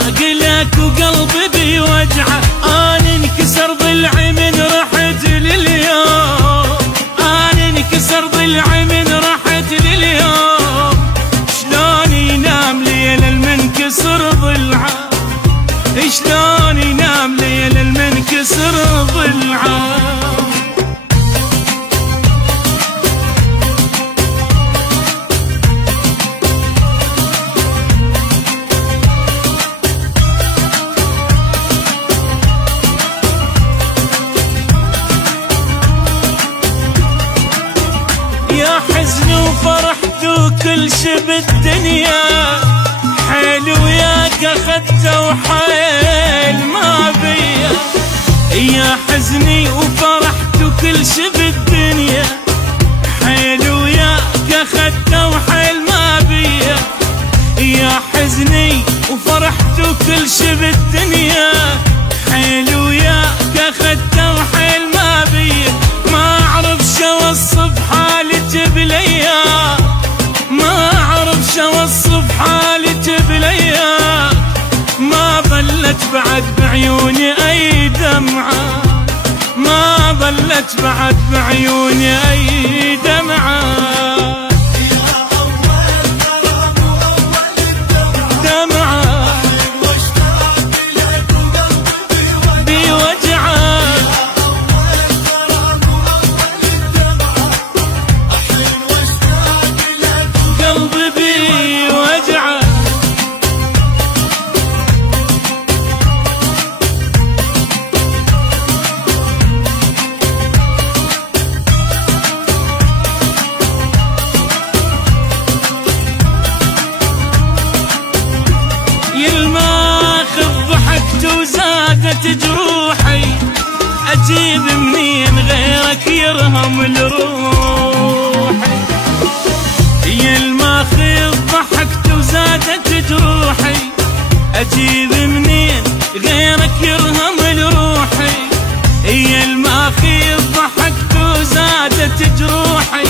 مشتاق لك وقلبي بيوجعه، انا انكسر ضلعي من رحت لليوم، انا انكسر ضلعي من رحت لليوم. شلون ينام ليل المنكسر ضلعه، شلون ينام ليل المنكسر ضلعه. يا حزن وفرحت وكل شي بالدنيا، حيل وياك اخذته وحيل ما بيا. يا حزني وفرحت وكل شي بالدنيا، حيل وياك اخذته وحيل ما بيا. يا حزني وفرحت وكل شي بالدنيا، حيل وياك اخذته وحيل ما بيا. ما اعرف شو اوصف حالتي بالايام، ما اعرف شو اوصف حالتي بالايام. ما ظلت بعد بعيوني اي دمعه، ما ظلت بعد بعيوني اي دمعه. وزادت جروحي، اجيب منين غيرك يرهم لروحي. يا الماخذ ضحكت وزادت جروحي، اجيب منين غيرك يرهم لروحي. يا الماخذ ضحكت وزادت جروحي،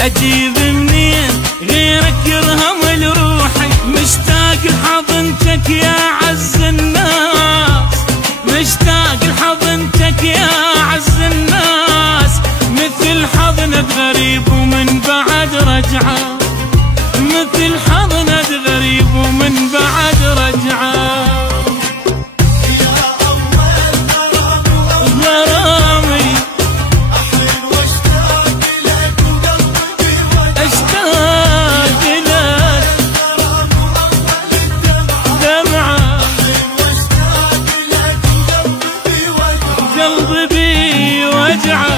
اجيب منين غيرك يرهم لروحي. مشتاق لحضنتك يا عز الناس، مشتاق لحضنتك يا عز الناس. مثل حضنة غريب ومن بعد رجعه، مثل حضنة غريب ومن بعد رجعه. يا أول غرامي أحن واشتاق لك وقلبي بيوجع، اشتاق لك غرام وأول الدمعة، دمعة أحن واشتاق لك وقلبي بيوجع. قلبي بيوجعه.